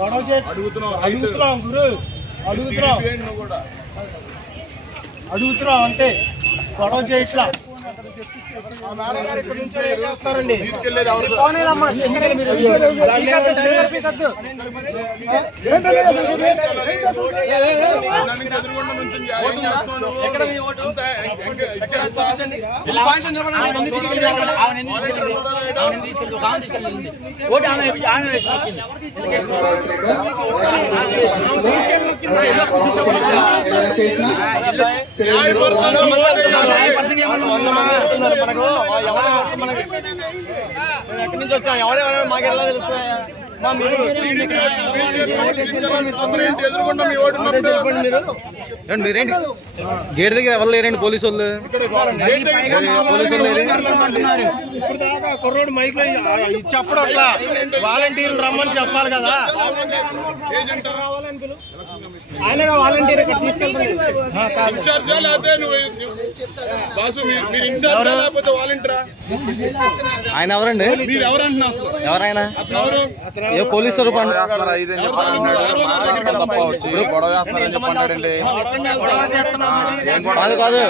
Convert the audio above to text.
అడుగుతున్నాం గురు, అడుగుతున్నాం అంటే గొడవ చేయట్లా. ఎక్కడి నుంచి వచ్చా ఎవరెవరు మాకెలా తెలుస్తాయా? మీరేంటి గేట్ దగ్గర ఎవరు లేరండి? పోలీసు వాళ్ళు కుర్రోడు మైక్ లో చెప్పడం అట్లా వాలంటీర్లు రమ్మని చెప్పాలి కదా. ఆయన వాలంటీర్ ఆయన ఎవరండి? ఎవరైనా పోలీసు కాదు కాదు